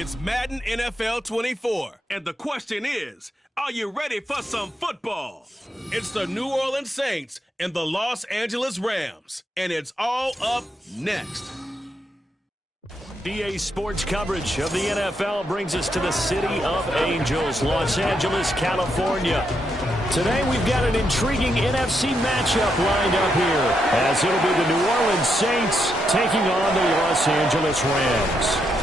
It's Madden NFL 24, and the question is, are you ready for some football? It's the New Orleans Saints and the Los Angeles Rams, and it's all up next. SGA sports coverage of the NFL brings us to the City of Angels, Los Angeles, California. Today we've got an intriguing NFC matchup lined up here, as it'll be the New Orleans Saints taking on the Los Angeles Rams.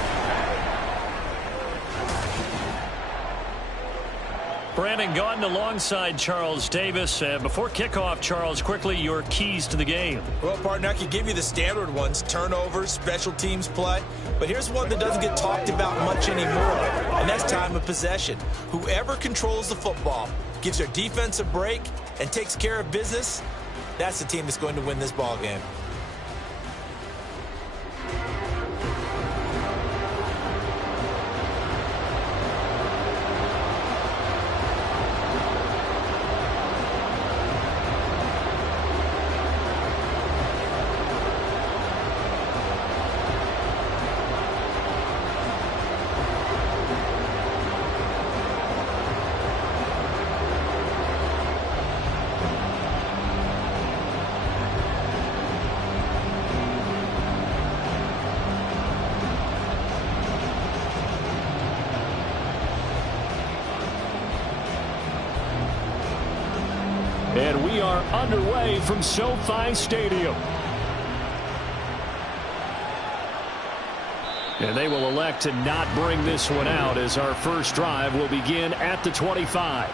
Brandon Gaudin alongside Charles Davis. Before kickoff, Charles, quickly your keys to the game. Well, partner, I could give you the standard ones, turnovers, special teams play. But here's one that doesn't get talked about much anymore, and that's time of possession. Whoever controls the football, gives their defense a break, and takes care of business, that's the team that's going to win this ball game. And we are underway from SoFi Stadium. And they will elect to not bring this one out, as our first drive will begin at the 25.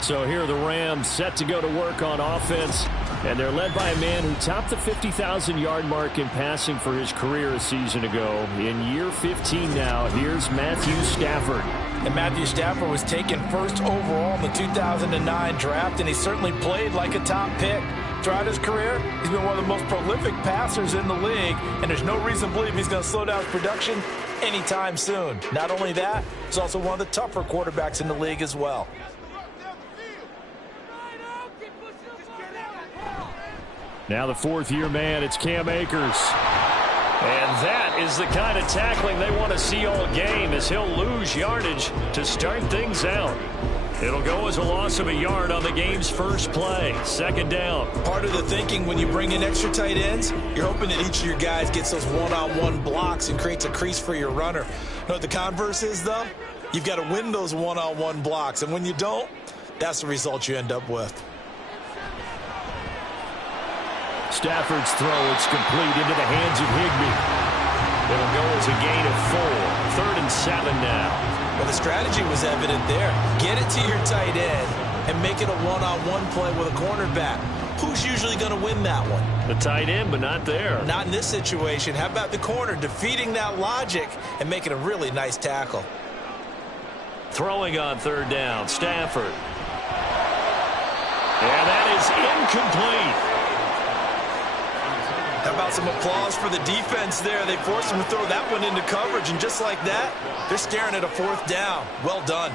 So here are the Rams set to go to work on offense. And they're led by a man who topped the 50,000-yard mark in passing for his career a season ago. In year 15 now, here's Matthew Stafford. And Matthew Stafford was taken first overall in the 2009 draft, and he certainly played like a top pick. Throughout his career, he's been one of the most prolific passers in the league, and there's no reason to believe he's going to slow down his production anytime soon. Not only that, he's also one of the tougher quarterbacks in the league as well. Now the fourth-year man, it's Cam Akers. And that is the kind of tackling they want to see all game, as he'll lose yardage to start things out. It'll go as a loss of a yard on the game's first play. Second down. Part of the thinking when you bring in extra tight ends, you're hoping that each of your guys gets those one-on-one blocks and creates a crease for your runner. You know what the converse is, though? You've got to win those one-on-one blocks, and when you don't, that's the result you end up with. Stafford's throw, it's complete into the hands of Higbee. It'll go as a gain of 4. 3rd and 7 now. Well, the strategy was evident there. Get it to your tight end and make it a one-on-one play with a cornerback. Who's usually going to win that one? The tight end, but not there. Not in this situation. How about the corner defeating that logic and making a really nice tackle? Throwing on 3rd down, Stafford. And that is incomplete. How about some applause for the defense there? They forced him to throw that one into coverage, and just like that, they're staring at a 4th down. Well done.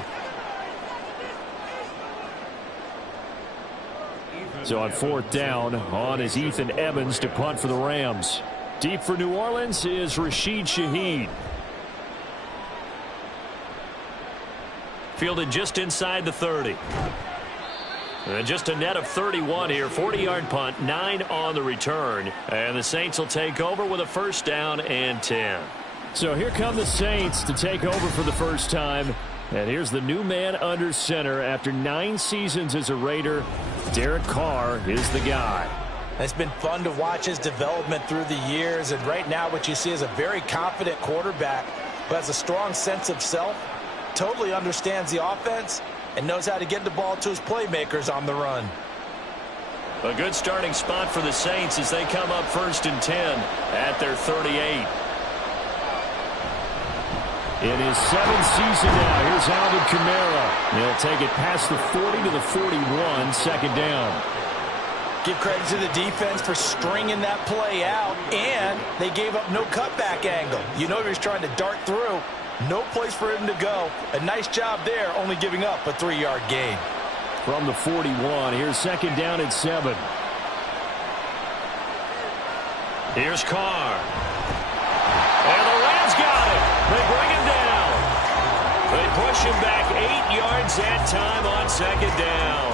So on 4th down, on is Ethan Evans to punt for the Rams. Deep for New Orleans is Rashid Shaheed. Fielded just inside the 30. And just a net of 31 here. 40-yard punt, 9 on the return. And the Saints will take over with a 1st down and 10. So here come the Saints to take over for the first time. And here's the new man under center after 9 seasons as a Raider. Derek Carr is the guy. It's been fun to watch his development through the years. And right now what you see is a very confident quarterback who has a strong sense of self, totally understands the offense, and knows how to get the ball to his playmakers on the run. A good starting spot for the Saints as they come up 1st and 10 at their 38. In his 7th season now, here's Alvin Kamara. He'll take it past the 40 to the 41, 2nd down. Give credit to the defense for stringing that play out, and they gave up no cutback angle. You know he was trying to dart through. No place for him to go. A nice job there, only giving up a 3-yard gain. From the 41, here's 2nd down and 7. Here's Carr. And the Rams got it. They bring him down. They push him back 8 yards that time on second down.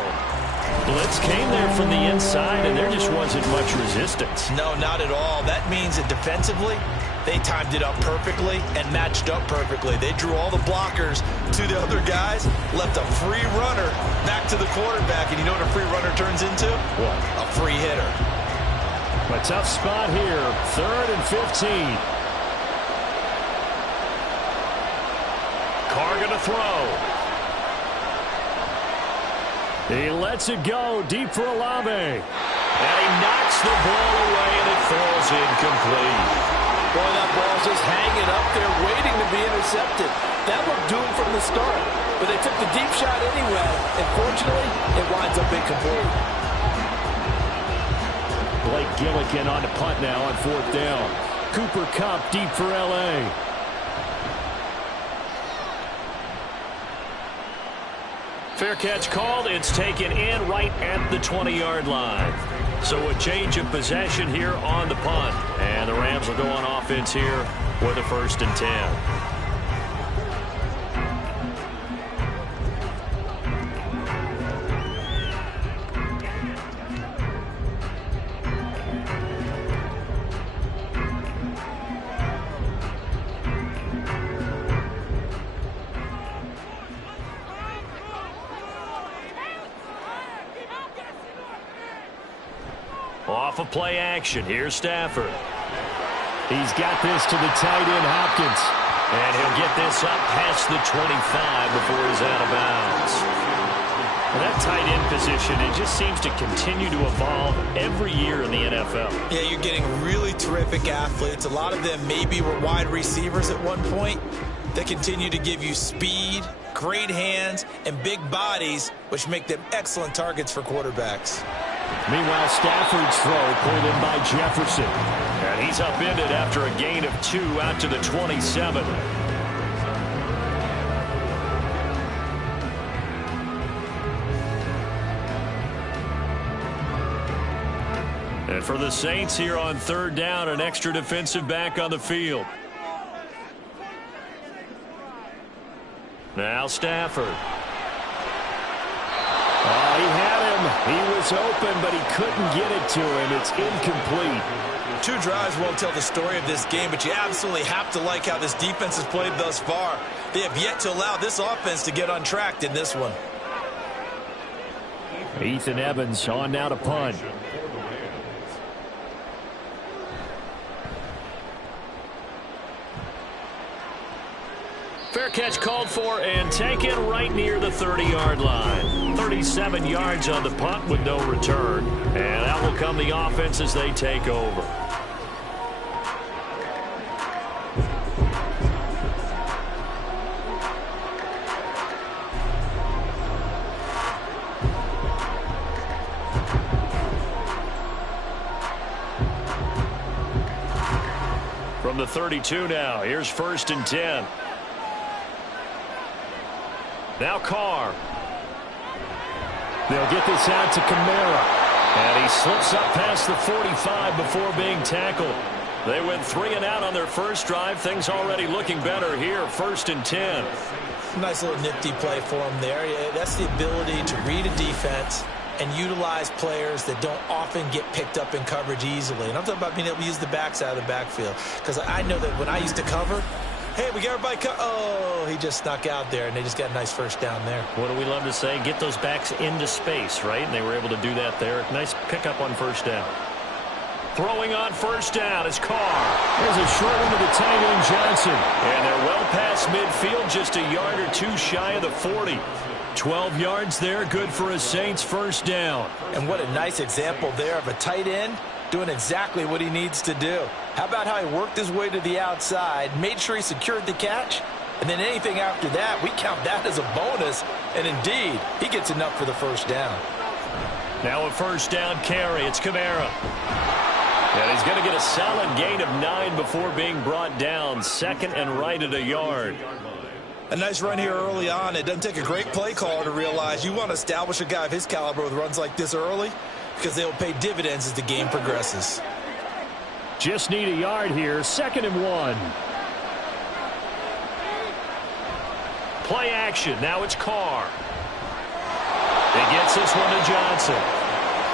Blitz came there from the inside, and there just wasn't much resistance. No, not at all. That means that defensively, they timed it up perfectly and matched up perfectly. They drew all the blockers to the other guys, left a free runner back to the quarterback. And you know what a free runner turns into? What? A free hitter. A tough spot here. 3rd and 15. Carr going to throw. He lets it go deep for Olave. And he knocks the ball away, and it falls incomplete. Boy, that ball's just hanging up there waiting to be intercepted. That looked doomed from the start. But they took the deep shot anyway, and fortunately, it winds up incomplete. Blake Gillikin on the punt now on 4th down. Cooper Kupp deep for L.A. Fair catch called. It's taken in right at the 20-yard line. So a change of possession here on the punt. And the Rams will go on offense here with a 1st and 10. Off of play action. Here's Stafford. He's got this to the tight end, Hopkins. And he'll get this up past the 25 before he's out of bounds. Well, that tight end position, it just seems to continue to evolve every year in the NFL. Yeah, you're getting really terrific athletes. A lot of them maybe were wide receivers at one point. They continue to give you speed, great hands, and big bodies, which make them excellent targets for quarterbacks. Meanwhile, Stafford's throw pulled in by Jefferson. And he's upended after a gain of 2 out to the 27. And for the Saints here on 3rd down, an extra defensive back on the field. Now Stafford. He had him. He was open, but he couldn't get it to him. It's incomplete. 2 drives won't tell the story of this game, but you absolutely have to like how this defense has played thus far. They have yet to allow this offense to get untracked in this one. Ethan Evans on now to punt. Fair catch called for and taken right near the 30-yard line. 37 yards on the punt with no return. And that will come the offense as they take over. From the 32 now, here's 1st and 10. Now Carr. They'll get this out to Kamara. And he slips up past the 45 before being tackled. They went 3 and out on their first drive. Things already looking better here. 1st and 10. Nice little nifty play for him there. That's the ability to read a defense and utilize players that don't often get picked up in coverage easily. And I'm talking about being able to use the backs out of the backfield. Because I know that when I used to cover, hey, we got everybody oh, he just snuck out there, and they just got a nice 1st down there. What do we love to say? Get those backs into space, right? And they were able to do that there. Nice pickup on 1st down. Throwing on 1st down is Carr. There's a short one to the tight end, Johnson. And they're well past midfield, just a yard or 2 shy of the 40. 12 yards there, good for a Saints 1st down. And what a nice example there of a tight end doing exactly what he needs to do. How about how he worked his way to the outside, made sure he secured the catch, and then anything after that, we count that as a bonus. And indeed, he gets enough for the 1st down. Now a 1st down carry. It's Kamara. And he's going to get a solid gain of 9 before being brought down. 2nd and right at a yard. A nice run here early on. It doesn't take a great play caller to realize you want to establish a guy of his caliber with runs like this early, because they will pay dividends as the game progresses. Just need a yard here. 2nd and 1. Play action. Now it's Carr. He gets this one to Johnson.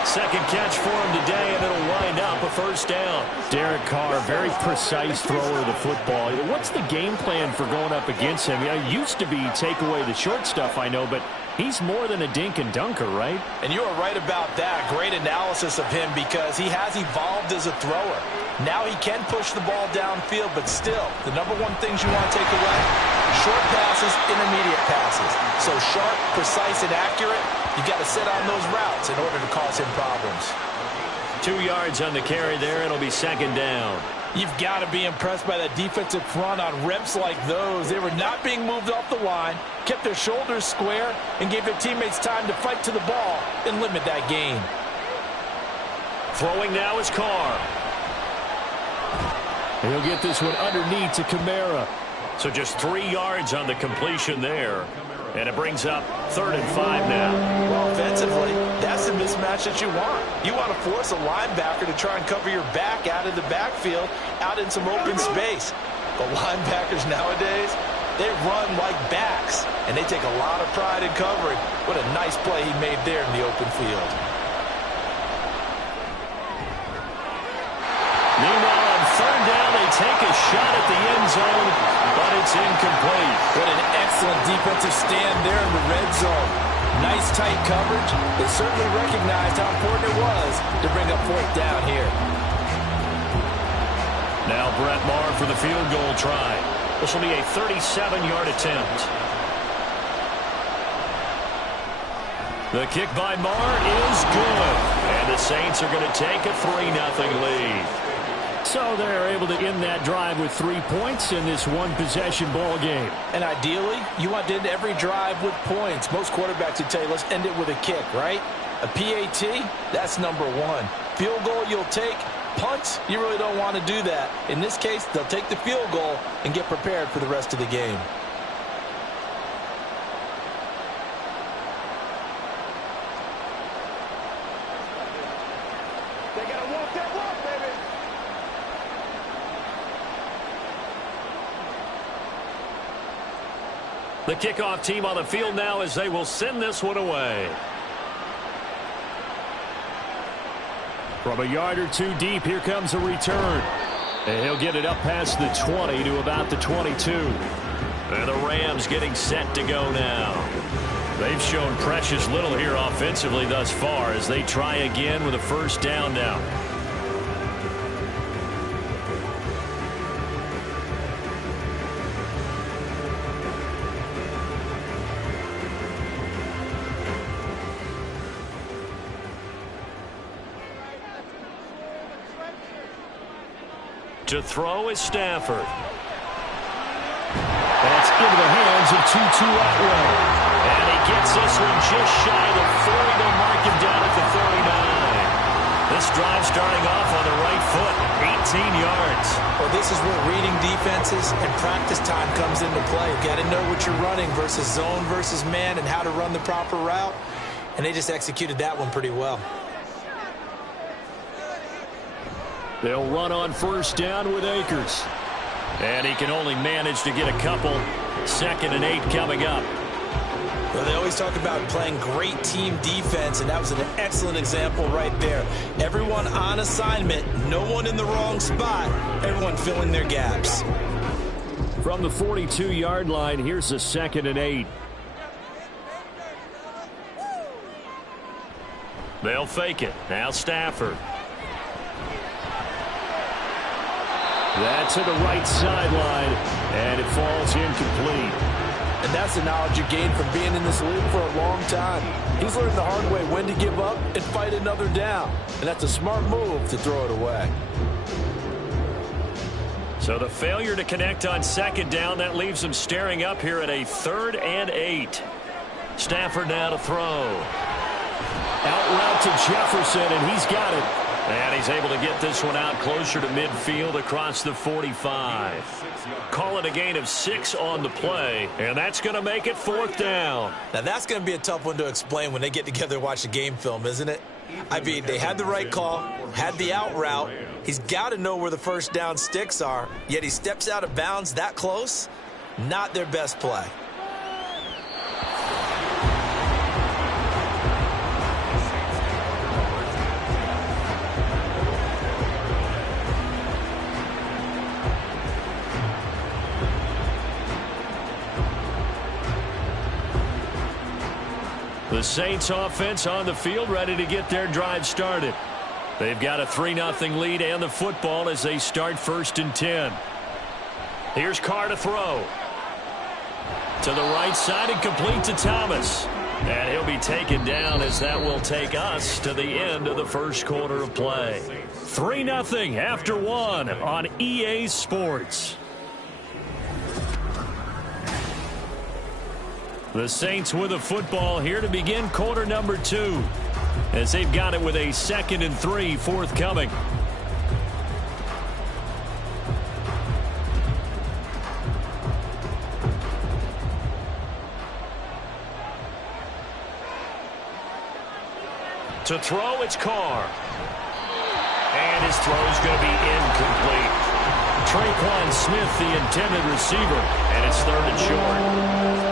Second catch for him today, and it'll wind up a first down. Derek Carr, very precise thrower of the football. What's the game plan for going up against him? It used to be take away the short stuff, I know, but he's more than a dink and dunker, right? And you are right about that. Great analysis of him because he has evolved as a thrower. Now he can push the ball downfield, but still, the number one things you want to take away, short passes, intermediate passes. So sharp, precise, and accurate, you got to sit on those routes in order to cause him problems. 2 yards on the carry there. It'll be second down. You've got to be impressed by that defensive front on reps like those. They were not being moved off the line, kept their shoulders square, and gave their teammates time to fight to the ball and limit that gain. Throwing now is Carr. He'll get this one underneath to Kamara. So just 3 yards on the completion there. And it brings up 3rd and 5 now. Well, offensively, that's the mismatch that you want. You want to force a linebacker to try and cover your back out of the backfield, out in some open space. But linebackers nowadays, they run like backs, and they take a lot of pride in covering. What a nice play he made there in the open field. Meanwhile, on 3rd down, they take a shot at the end zone, but it's incomplete. What an excellent defensive stand there in the red zone. Nice tight coverage. They certainly recognized how important it was to bring up 4th down here. Now Brett Maher for the field goal try. This will be a 37-yard attempt. The kick by Maher is good. And the Saints are going to take a 3-0 lead. So they're able to end that drive with 3 points in this one-possession ball game. And ideally, you want to end every drive with points. Most quarterbacks would tell you, let's end it with a kick, right? A PAT, that's number 1. Field goal you'll take. Punts, you really don't want to do that. In this case, they'll take the field goal and get prepared for the rest of the game. They got to walk that walk, baby. The kickoff team on the field now as they will send this one away. From a yard or 2 deep, here comes a return. And he'll get it up past the 20 to about the 22. And the Rams getting set to go now. They've shown precious little here offensively thus far as they try again with a first down now. To throw is Stafford. That's into the hands of Tutu Atwell. And he gets this one just shy of the 40. They'll mark him down at the 39. This drive starting off on the right foot, 18 yards. Well, this is where reading defenses and practice time comes into play. You've got to know what you're running versus zone versus man and how to run the proper route. And they just executed that one pretty well. They'll run on first down with Akers. And he can only manage to get a couple. 2nd and 8 coming up. Well, they always talk about playing great team defense, and that was an excellent example right there. Everyone on assignment, no one in the wrong spot, everyone filling their gaps. From the 42-yard line, here's a 2nd and 8. They'll fake it. Now Stafford. That's to the right sideline, and it falls incomplete. And that's the knowledge you gain from being in this league for a long time. He's learned the hard way when to give up and fight another down. And that's a smart move to throw it away. So the failure to connect on 2nd down, that leaves them staring up here at a 3rd and 8. Stafford now to throw. Out route to Jefferson, and he's got it. And he's able to get this one out closer to midfield across the 45. Call it a gain of 6 on the play, and that's going to make it 4th down. Now, that's going to be a tough one to explain when they get together and watch the game film, isn't it? I mean, they had the right call, had the out route. He's got to know where the first down sticks are, yet he steps out of bounds that close. Not their best play. The Saints offense on the field, ready to get their drive started. They've got a 3-0 lead and the football as they start 1st and 10. Here's Carr to throw. To the right side and complete to Thomas. And he'll be taken down as that will take us to the end of the first quarter of play. 3-0 after 1 on EA Sports. The Saints with a football here to begin quarter number 2. As they've got it with a 2nd and 3 forthcoming. To throw, it's Carr. And his throw's going to be incomplete. Traquan Smith, the intended receiver, and it's 3rd and short.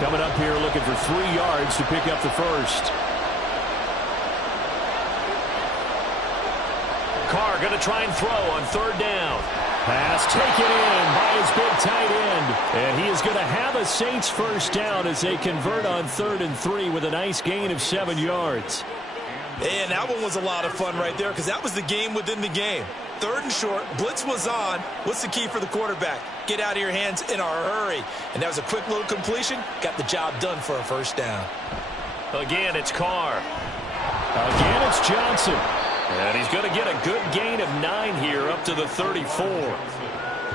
Coming up here looking for 3 yards to pick up the first. Carr going to try and throw on 3rd down. Pass taken in by his big tight end. And he is going to have a Saints first down as they convert on 3rd and 3 with a nice gain of 7 yards. And that one was a lot of fun right there because that was the game within the game. 3rd and short, blitz was on. What's the key for the quarterback? Get out of your hands in a hurry. And that was a quick little completion. Got the job done for a first down. Again, it's Carr. Again, it's Johnson. And he's going to get a good gain of 9 here up to the 34.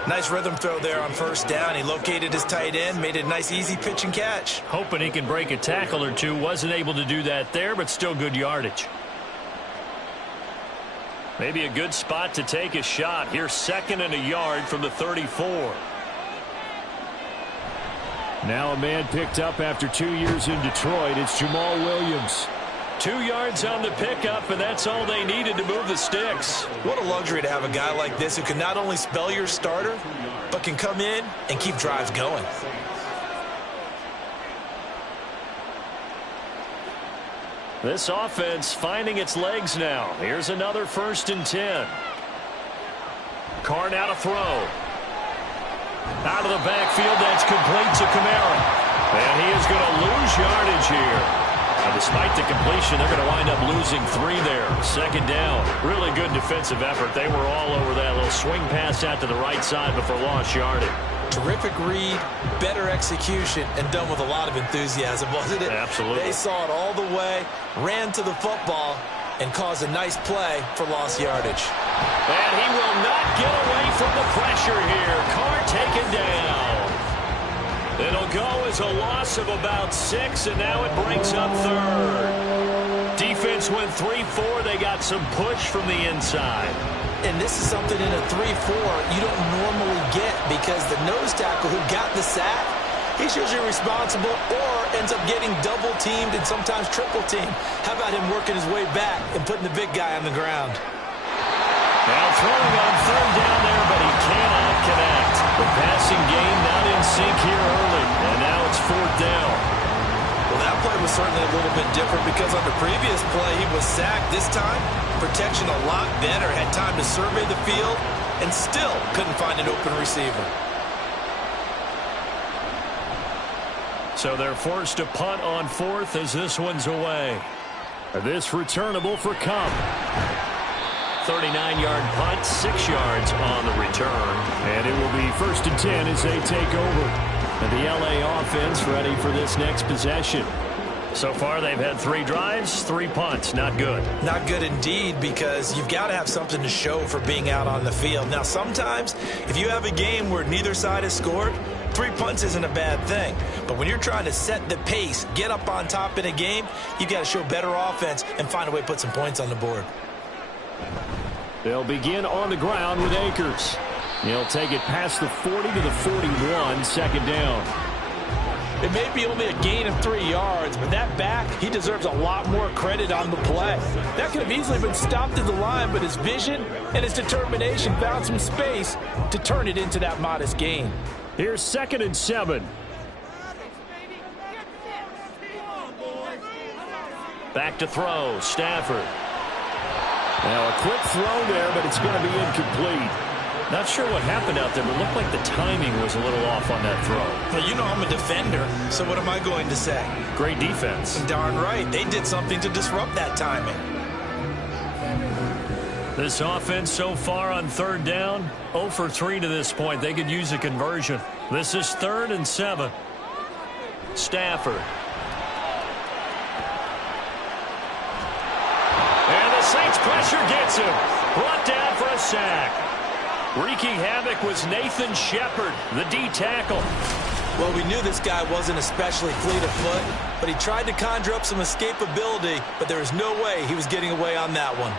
Nice rhythm throw there on 1st down. He located his tight end, made it a nice easy pitch and catch. Hoping he can break a tackle or two. Wasn't able to do that there, but still good yardage. Maybe a good spot to take a shot. Here's 2nd and a yard from the 34. Now a man picked up after 2 years in Detroit. It's Jamal Williams. 2 yards on the pickup, and that's all they needed to move the sticks. What a luxury to have a guy like this who can not only spell your starter, but can come in and keep drives going. This offense finding its legs now. Here's another 1st and 10. Carr now to throw. Out of the backfield, that's complete to Kamara. And he is going to lose yardage here. Despite the completion, they're going to wind up losing 3 there. 2nd down. Really good defensive effort. They were all over that little swing pass out to the right side before lost yardage. Terrific read, better execution, and done with a lot of enthusiasm, wasn't it? Absolutely. They saw it all the way, ran to the football, and caused a nice play for lost yardage. And he will not get away from the pressure here. Carr taken down. It'll go as a loss of about 6, and now it brings up 3rd. Defense went 3-4. They got some push from the inside. And this is something in a 3-4 you don't normally get because the nose tackle who got the sack, he's usually responsible or ends up getting double-teamed and sometimes triple-teamed. How about him working his way back and putting the big guy on the ground? Now throwing on 3rd down there, but he cannot connect. The passing game not in sync here early, and now it's 4th down. Well, that play was certainly a little bit different because on the previous play, he was sacked. This time, protection a lot better. Had time to survey the field and still couldn't find an open receiver. So they're forced to punt on 4th as this one's away. This returnable for Cup. 39-yard punt, 6 yards on the return. And it will be 1st and 10 as they take over. And the LA offense ready for this next possession. So far, they've had 3 drives, 3 punts. Not good. Not good indeed because you've got to have something to show for being out on the field. Now, sometimes if you have a game where neither side has scored, 3 punts isn't a bad thing. But when you're trying to set the pace, get up on top in a game, you've got to show better offense and find a way to put some points on the board. They'll begin on the ground with Akers. He'll take it past the 40 to the 41, 2nd down. It may be only a gain of 3 yards, but that back, he deserves a lot more credit on the play. That could have easily been stopped at the line, but his vision and his determination found some space to turn it into that modest gain. Here's 2nd and 7. Back to throw, Stafford. Now a quick throw there, but it's going to be incomplete. Not sure what happened out there, but it looked like the timing was a little off on that throw. Well, you know I'm a defender, so what am I going to say? Great defense. Darn right. They did something to disrupt that timing. This offense so far on third down, 0 for 3 to this point. They could use a conversion. This is 3rd and 7. Stafford. And the Saints pressure gets him. Brought down for a sack. Wreaking havoc was Nathan Shepard, the D tackle. Well, we knew this guy wasn't especially fleet of foot, but he tried to conjure up some escapability, but there was no way he was getting away on that one.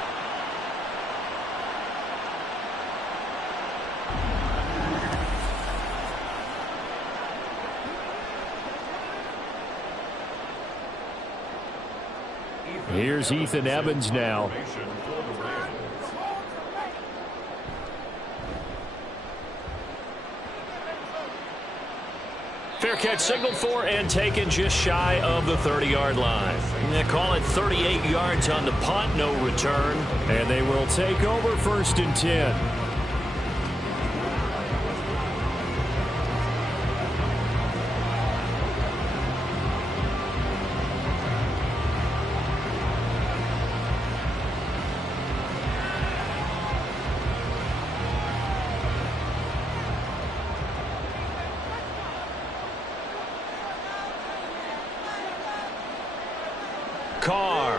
Here's Ethan Evans now. Fair catch signaled for and taken just shy of the 30-yard line. They call it 38 yards on the punt, no return. And they will take over 1st and 10. Carr.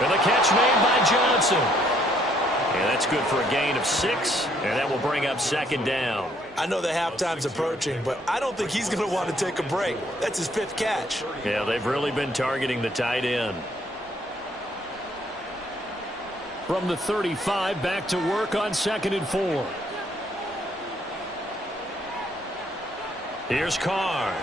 And the catch made by Johnson. And that's good for a gain of 6, and that will bring up 2nd down. I know the halftime's approaching, but I don't think he's going to want to take a break. That's his 5th catch. Yeah, they've really been targeting the tight end. From the 35, back to work on 2nd and 4. Here's Carr.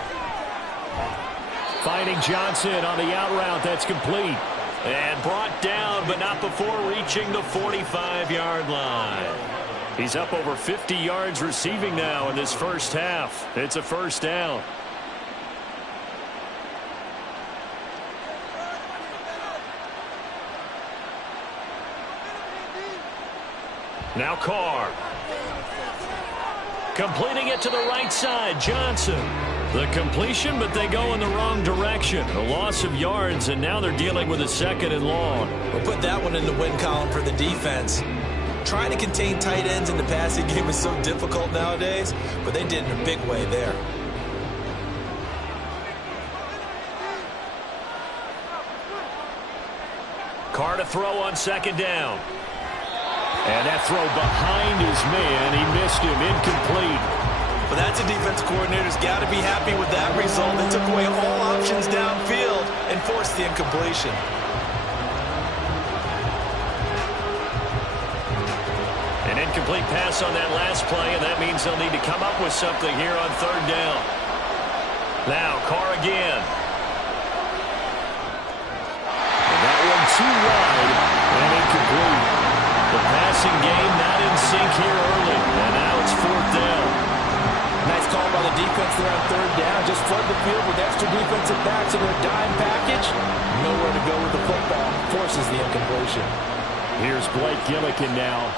Finding Johnson on the out route. That's complete. And brought down, but not before reaching the 45-yard line. He's up over 50 yards receiving now in this first half. It's a 1st down. Now Carr. Completing it to the right side, Johnson. The completion, but they go in the wrong direction. A loss of yards, and now they're dealing with a 2nd and long. We'll put that one in the win column for the defense. Trying to contain tight ends in the passing game is so difficult nowadays, but they did in a big way there. Carr to throw on 2nd down. And that throw behind his man. He missed him. Incomplete. But that's a defense coordinator's got to be happy with that result. They took away all options downfield and forced the incompletion. An incomplete pass on that last play, and that means they'll need to come up with something here on 3rd down. Now, Carr again. And that one too wide and incomplete. The passing game not in sync here early, and now it's 4th down. Nice call by the defense there on 3rd down. Just flood the field with extra defensive backs in their dime package. Nowhere to go with the football. Forces the incompletion. Here's Blake Gillikin now.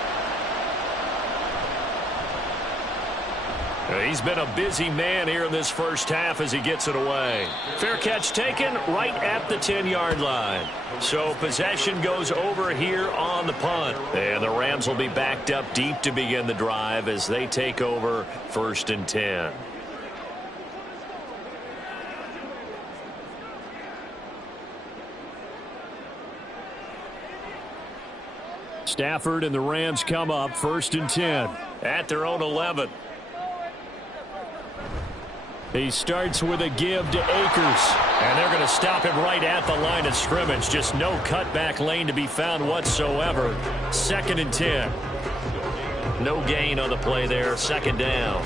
He's been a busy man here in this first half as he gets it away. Fair catch taken right at the 10-yard line. So possession goes over here on the punt. And the Rams will be backed up deep to begin the drive as they take over 1st and 10. Stafford and the Rams come up 1st and 10. At their own 11. He starts with a give to Akers. And they're going to stop him right at the line of scrimmage. Just no cutback lane to be found whatsoever. 2nd and 10. No gain on the play there. 2nd down.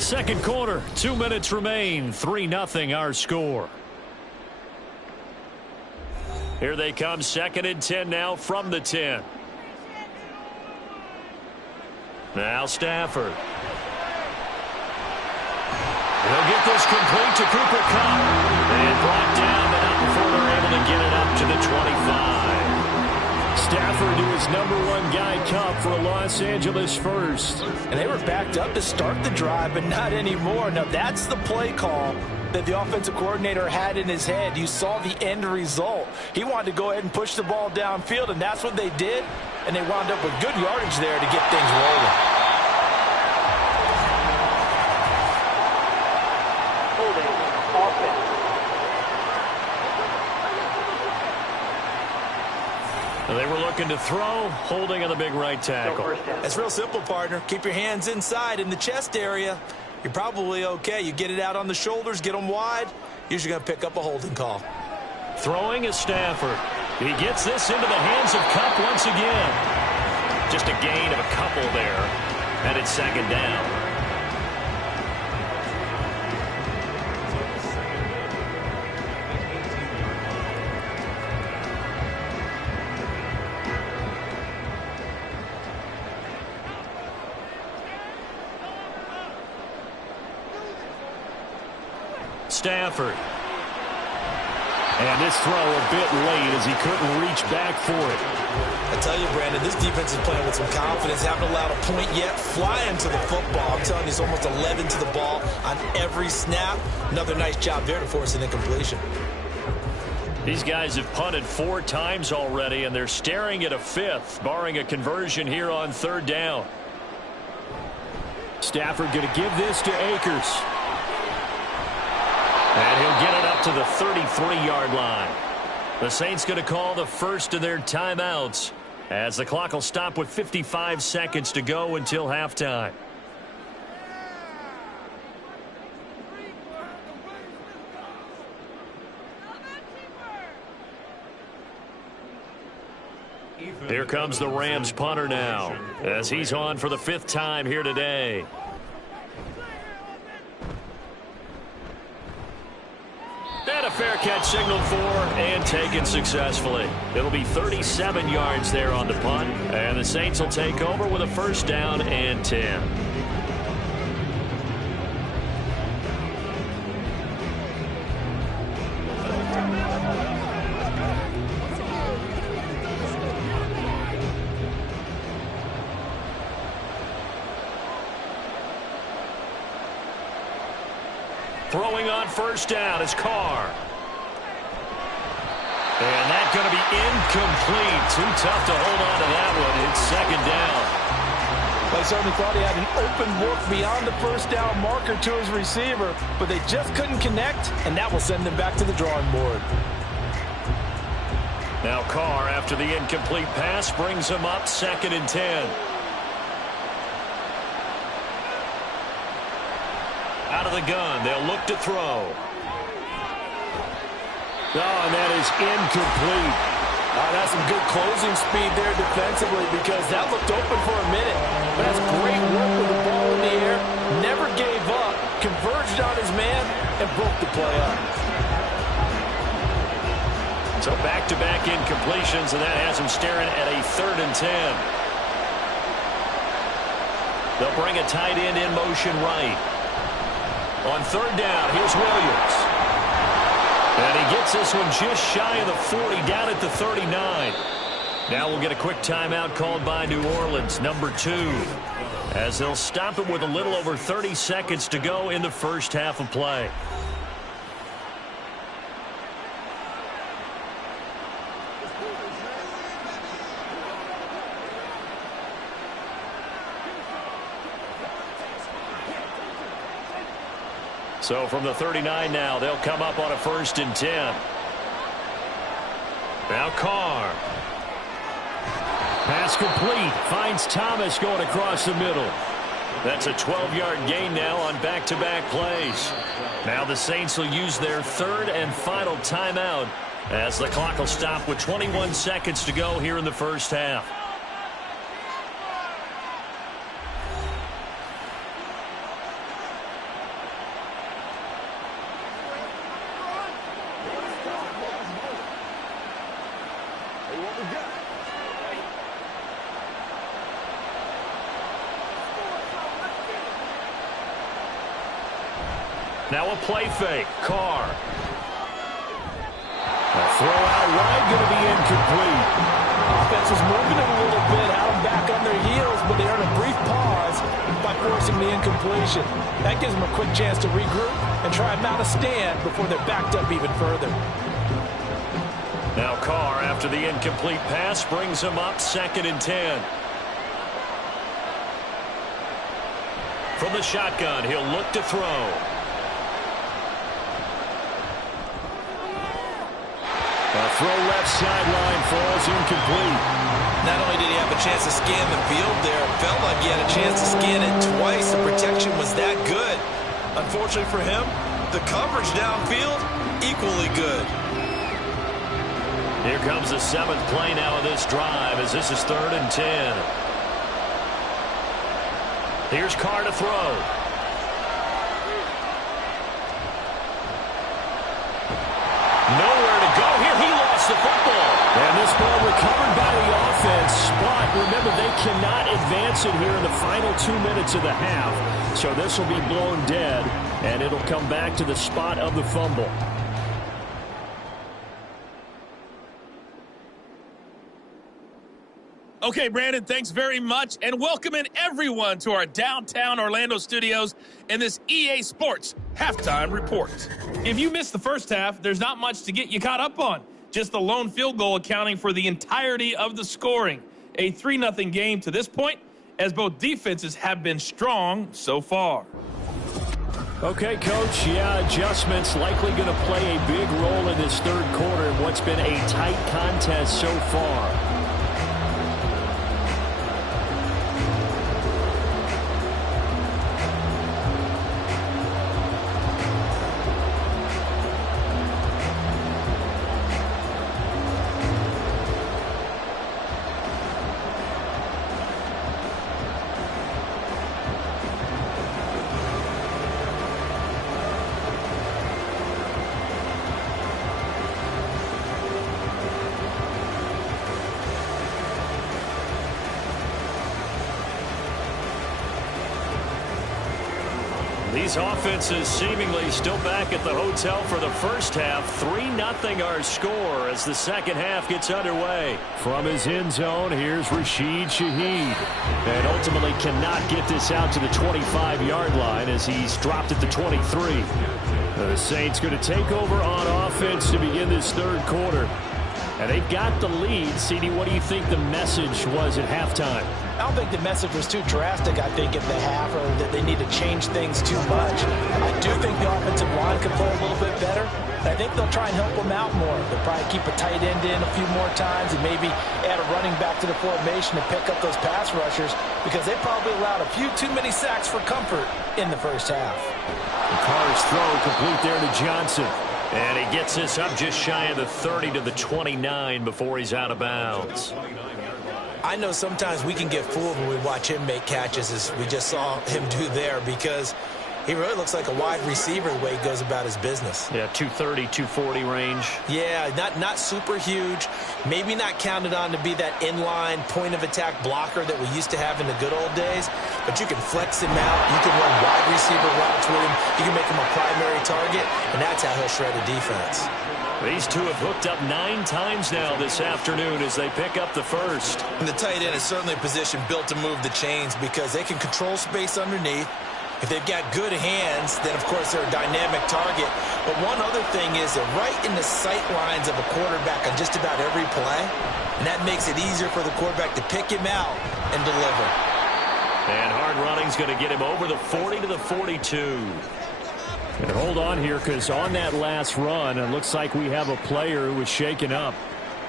Second quarter, 2 minutes remain. 3-0 our score. Here they come. 2nd and 10 now from the 10. Now Stafford. He'll get this complete to Cooper Kupp. And brought down, but not before they're able to and get it up to the 25. Stafford to his #1 guy Cup for a Los Angeles first. And they were backed up to start the drive, but not anymore. Now that's the play call that the offensive coordinator had in his head. You saw the end result. He wanted to go ahead and push the ball downfield, and that's what they did. And they wound up with good yardage there to get things rolling. They were looking to throw, holding on the big right tackle. It's real simple, partner. Keep your hands inside in the chest area. You're probably okay. You get it out on the shoulders, get them wide. Usually going to pick up a holding call. Throwing is Stafford. He gets this into the hands of Kupp once again. Just a gain of a couple there. And it's second down. Stafford. And this throw a bit late as he couldn't reach back for it. I tell you, Brandon, this defense is playing with some confidence. Haven't allowed a point yet. Flying to the football. I'm telling you, it's almost 11 to the ball on every snap. Another nice job there to force an incompletion. These guys have punted 4 times already, and they're staring at a 5th, barring a conversion here on 3rd down. Stafford going to give this to Akers. And he'll get it up to the 33-yard line. The Saints going to call the first of their timeouts as the clock will stop with 55 seconds to go until halftime. Here comes the Rams punter now as he's on for the 5th time here today. And a fair catch signaled for and taken successfully. It'll be 37 yards there on the punt, and the Saints will take over with a 1st down and 10. Throwing on 1st down is Carr. And that's going to be incomplete. Too tough to hold on to that one. It's 2nd down. They certainly thought he had an open look beyond the 1st down marker to his receiver, but they just couldn't connect, and that will send them back to the drawing board. Now Carr, after the incomplete pass, brings him up 2nd and 10. Out of the gun, they'll look to throw. Oh, and that is incomplete. That's some good closing speed there defensively because that looked open for a minute. But that's great work with the ball in the air. Never gave up, converged on his man, and broke the play up. So back-to-back incompletions, and that has him staring at a 3rd and 10. They'll bring a tight end in motion right. On 3rd down, here's Williams. And he gets this one just shy of the 40, down at the 39. Now we'll get a quick timeout called by New Orleans, #2, as they'll stop it with a little over 30 seconds to go in the 1st half of play. So from the 39 now, they'll come up on a 1st and 10. Now Carr. Pass complete. Finds Thomas going across the middle. That's a 12-yard gain now on back-to-back plays. Now the Saints will use their 3rd and final timeout as the clock will stop with 21 seconds to go here in the 1st half. Now a play fake. Carr. A Throw out wide, going to be incomplete. Offense was moving it a little bit, had them back on their heels, but they earned a brief pause by forcing the incompletion. That gives them a quick chance to regroup and try and mount a stand before they're backed up even further. Now Carr, after the incomplete pass, brings him up 2nd and 10. From the shotgun, he'll look to throw. A throw left sideline falls incomplete. Not only did he have a chance to scan the field there, it felt like he had a chance to scan it twice. The protection was that good. Unfortunately for him, the coverage downfield, equally good. Here comes the 7th play now of this drive as this is 3rd and 10. Here's Carr to throw. Nowhere to go here. He lost the football. And this ball recovered by the offense. But remember, they cannot advance it here in the final 2 minutes of the half. So this will be blown dead, and it'll come back to the spot of the fumble. Okay, Brandon, thanks very much, and welcoming everyone to our downtown Orlando studios in this EA Sports Halftime Report. If you missed the first half, there's not much to get you caught up on. Just the lone field goal accounting for the entirety of the scoring. A 3-0 game to this point, as both defenses have been strong so far. Okay, Coach, adjustments likely going to play a big role in this third quarter in what's been a tight contest so far. These offenses seemingly still back at the hotel for the first half. 3-0 our score as the second half gets underway. From his end zone, here's Rashid Shaheed. And ultimately cannot get this out to the 25-yard line as he's dropped at the 23. The Saints going to take over on offense to begin this third quarter. And they've got the lead. CD, what do you think the message was at halftime? I don't think the message was too drastic, I think, at the half, or that they need to change things too much. I do think the offensive line can play a little bit better. I think they'll try and help them out more. They'll probably keep a tight end in a few more times and maybe add a running back to the formation to pick up those pass rushers because they probably allowed a few too many sacks for comfort in the first half. The Carr's throw complete there to Johnson. And he gets this up just shy of the 30 to the 29 before he's out of bounds. I know sometimes we can get fooled when we watch him make catches as we just saw him do there because he really looks like a wide receiver the way he goes about his business. Yeah, 230, 240 range. Yeah, not super huge. Maybe not counted on to be that inline point-of-attack blocker that we used to have in the good old days. But you can flex him out. You can run wide receiver routes with him. You can make him a primary target, and that's how he'll shred a defense. These two have hooked up 9 times now this afternoon as they pick up the first. And the tight end is certainly a position built to move the chains because they can control space underneath. If they've got good hands, then, of course, they're a dynamic target. But one other thing is they're right in the sight lines of a quarterback on just about every play. And that makes it easier for the quarterback to pick him out and deliver. And hard running's going to get him over the 40 to the 42. And hold on here because on that last run, it looks like we have a player who was shaken up.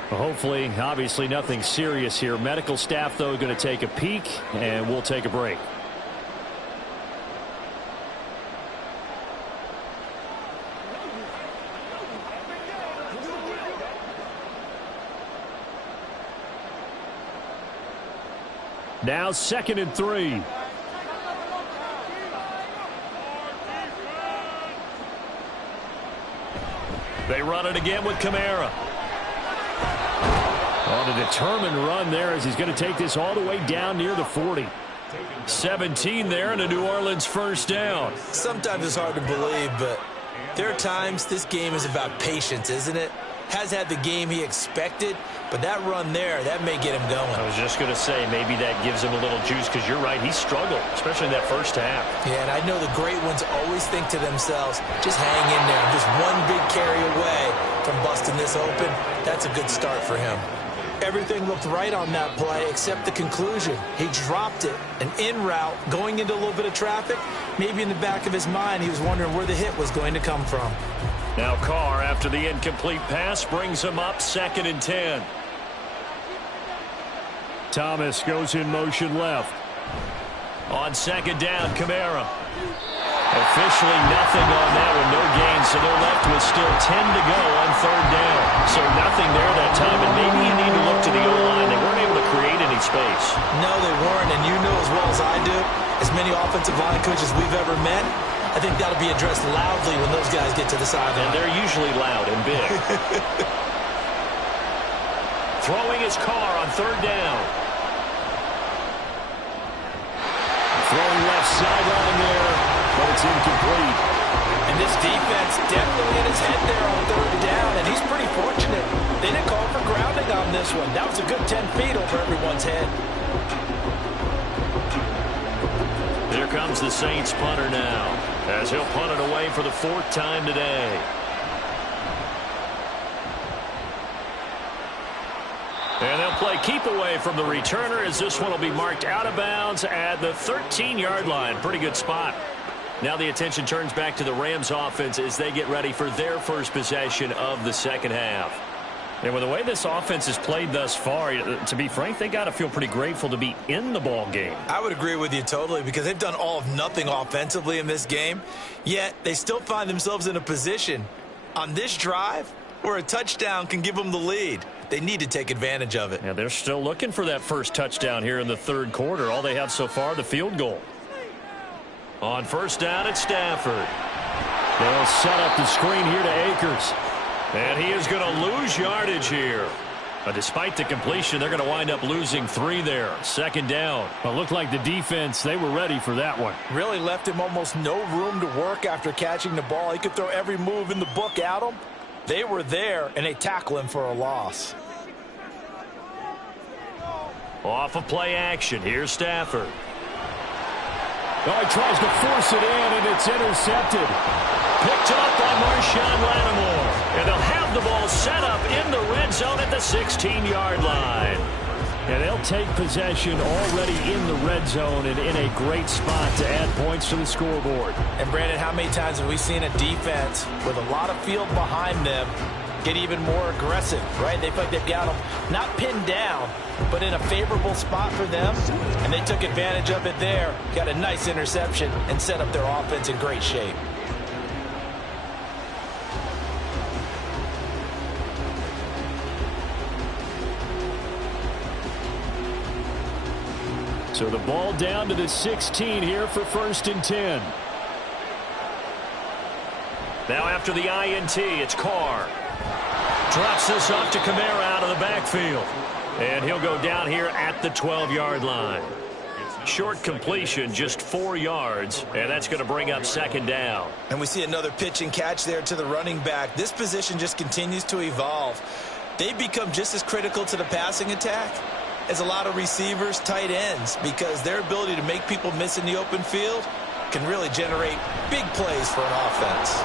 Hopefully, obviously, nothing serious here. Medical staff, though, going to take a peek, and we'll take a break. Now 2nd and 3. They run it again with Kamara. On a determined run there as he's going to take this all the way down near the 40. 17 there and a New Orleans first down. Sometimes it's hard to believe, but there are times this game is about patience, isn't it? has had the game he expected, but that run there, that may get him going. I was just going to say, maybe that gives him a little juice, because you're right, he struggled, especially in that first half. Yeah, and I know the great ones always think to themselves, just hang in there. I'm just one big carry away from busting this open. That's a good start for him. Everything looked right on that play except the conclusion. He dropped it, an in route, going into a little bit of traffic. Maybe in the back of his mind, he was wondering where the hit was going to come from. Now Carr, after the incomplete pass, brings him up 2nd and 10. Thomas goes in motion left. On 2nd down, Kamara. Officially nothing on that one, no gain, so they're left with still 10 to go on 3rd down. So nothing there that time, and maybe you need to look to the O-line. They weren't able to create any space. No, they weren't, and you know as well as I do, as many offensive line coaches we've ever met, I think that'll be addressed loudly when those guys get to the sideline. And they're usually loud and big. Throwing his Carr on 3rd down. Throwing left sideline there, but it's incomplete. And this defense definitely in his head there on 3rd down, and he's pretty fortunate. They didn't call for grounding on this one. That was a good 10 feet over everyone's head. Here comes the Saints punter now, as he'll punt it away for the 4th time today. And they'll play keep away from the returner, as this one will be marked out of bounds at the 13-yard line. Pretty good spot. Now the attention turns back to the Rams offense as they get ready for their first possession of the 2nd half. And with the way this offense has played thus far, to be frank, they got to feel pretty grateful to be in the ball game. I would agree with you totally, because they've done all of nothing offensively in this game, yet they still find themselves in a position on this drive where a touchdown can give them the lead. They need to take advantage of it. Yeah, they're still looking for that first touchdown here in the 3rd quarter. All they have so far, the field goal. On 1st down, it's Stafford. They'll set up the screen here to Akers. And he is going to lose yardage here. But despite the completion, they're going to wind up losing 3 there. 2nd down. Well, it looked like the defense, they were ready for that one. Really left him almost no room to work after catching the ball. He could throw every move in the book at him. They were there, and they tackle him for a loss. Off of play action. Here's Stafford. Oh, he tries to force it in, and it's intercepted. Picked up by Marshawn Lattimore. And they'll have the ball set up in the red zone at the 16-yard line. And they'll take possession already in the red zone and in a great spot to add points to the scoreboard. And, Brandon, how many times have we seen a defense with a lot of field behind them get even more aggressive, right? They feel like they've got them not pinned down, but in a favorable spot for them, and they took advantage of it there, got a nice interception, and set up their offense in great shape. So the ball down to the 16 here for 1st and 10. Now after the INT, it's Carr. Drops this off to Kamara out of the backfield. And he'll go down here at the 12-yard line. Short completion, just 4 yards, and that's going to bring up 2nd down. And we see another pitch and catch there to the running back. This position just continues to evolve. They become just as critical to the passing attack as a lot of receivers, tight ends, because their ability to make people miss in the open field can really generate big plays for an offense.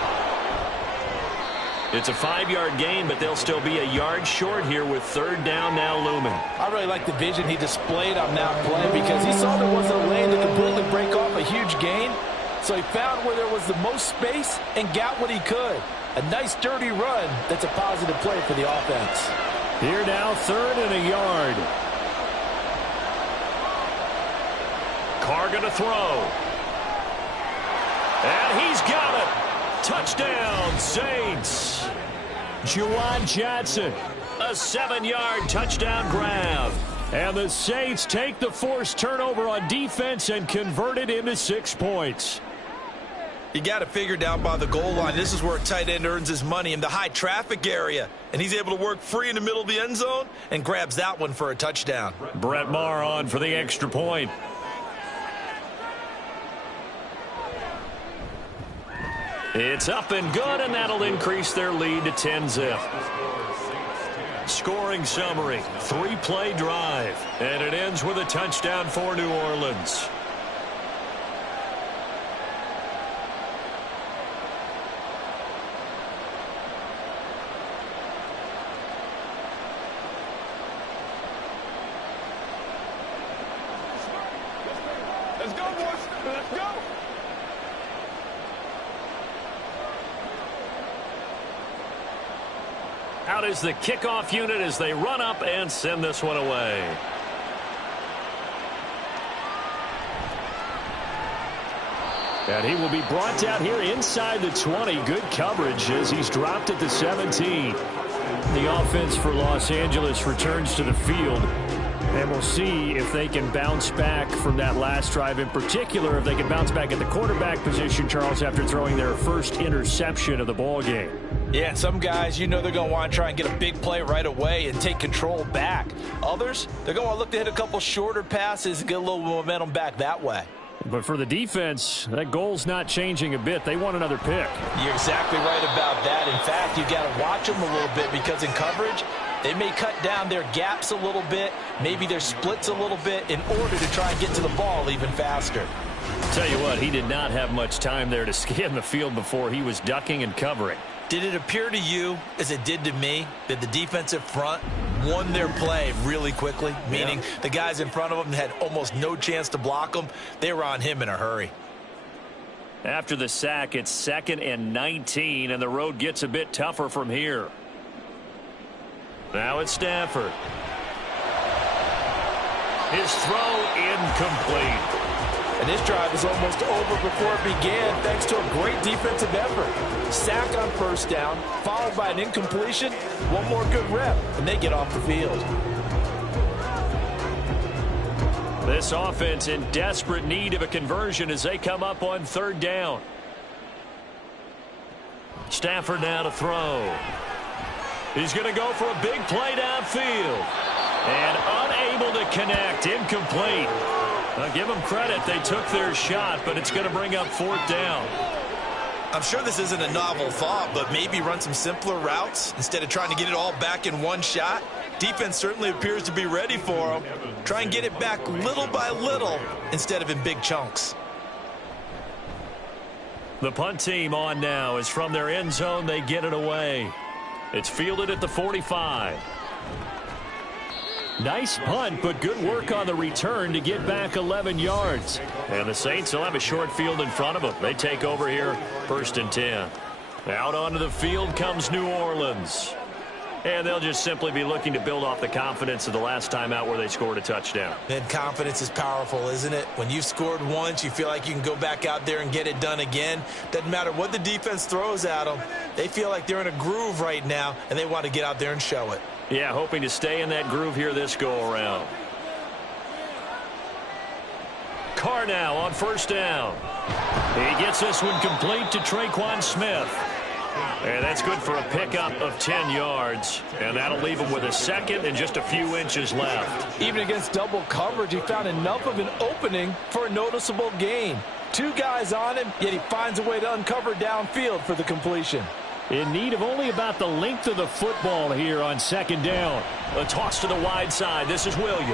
It's a 5-yard gain, but they'll still be a yard short here with 3rd down now looming. I really like the vision he displayed on that play, because he saw there wasn't a lane to completely break off a huge gain. So he found where there was the most space and got what he could. A nice dirty run that's a positive play for the offense. Here now, 3rd and a yard. Carr going to throw. And he's got it. Touchdown, Saints. Juwan Johnson. A 7-yard touchdown grab. And the Saints take the forced turnover on defense and convert it into 6 points. You got to figure down by the goal line. This is where a tight end earns his money, in the high traffic area. And he's able to work free in the middle of the end zone and grabs that one for a touchdown. Brett Maher on for the extra point. It's up and good, and that'll increase their lead to 10-zip. Scoring summary, 3-play drive, and it ends with a touchdown for New Orleans. Let's go, boys. Let's go. Out is the kickoff unit as they run up and send this one away. And he will be brought down here inside the 20. Good coverage as he's dropped at the 17. The offense for Los Angeles returns to the field. And we'll see if they can bounce back from that last drive. In particular, if they can bounce back at the quarterback position, Charles, after throwing their first interception of the ball game. Yeah, some guys, you know they're going to want to try and get a big play right away and take control back. Others, they're going to look to hit a couple shorter passes and get a little momentum back that way. But for the defense, that goal's not changing a bit. They want another pick. You're exactly right about that. In fact, you've got to watch them a little bit because in coverage, they may cut down their gaps a little bit, maybe their splits a little bit in order to try and get to the ball even faster. Tell you what, he did not have much time there to scan the field before he was ducking and covering. Did it appear to you, as it did to me, that the defensive front won their play really quickly? Meaning the guys in front of them had almost no chance to block them. They were on him in a hurry. After the sack, it's 2nd and 19, and the road gets a bit tougher from here. Now it's Stafford. His throw incomplete. And this drive is almost over before it began thanks to a great defensive effort. Sack on first down, followed by an incompletion. One more good rep, and they get off the field. This offense in desperate need of a conversion as they come up on 3rd down. Stafford now to throw. He's going to go for a big play downfield. And unable to connect. Incomplete. I'll give them credit. They took their shot, but it's going to bring up 4th down. I'm sure this isn't a novel thought, but maybe run some simpler routes instead of trying to get it all back in one shot. Defense certainly appears to be ready for them. Try and get it back little by little instead of in big chunks. The punt team on now is from their end zone. They get it away. It's fielded at the 45. Nice punt, but good work on the return to get back 11 yards. And the Saints will have a short field in front of them. They take over here, 1st and 10. Out onto the field comes New Orleans. And they'll just simply be looking to build off the confidence of the last time out where they scored a touchdown. And confidence is powerful, isn't it? When you've scored once, you feel like you can go back out there and get it done again. Doesn't matter what the defense throws at them. They feel like they're in a groove right now, and they want to get out there and show it. Yeah, hoping to stay in that groove here this go-around. Carr now on 1st down. He gets this one complete to Traquan Smith. And that's good for a pickup of 10 yards. And that'll leave him with a 2nd and just a few inches left. Even against double coverage, he found enough of an opening for a noticeable gain. 2 guys on him, yet he finds a way to uncover downfield for the completion. In need of only about the length of the football here on 2nd down. A toss to the wide side. This is Williams.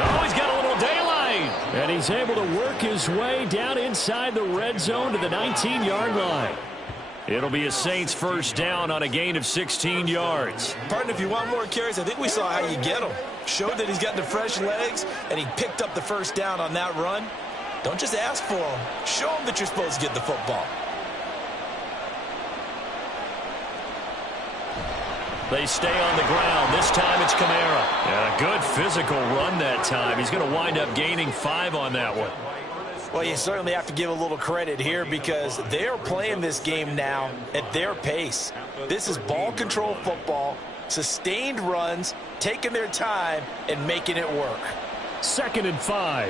Oh, he's got a little daylight. And he's able to work his way down inside the red zone to the 19-yard line. It'll be a Saints 1st down on a gain of 16 yards. Partner, if you want more carries, I think we saw how you get them. Showed that he's got the fresh legs, and he picked up the 1st down on that run. Don't just ask for them. Show them that you're supposed to get the football. They stay on the ground. This time it's Kamara. And a good physical run that time. He's going to wind up gaining 5 on that one. Well, you certainly have to give a little credit here because they're playing this game now at their pace. This is ball control football, sustained runs, taking their time, and making it work. 2nd and 5.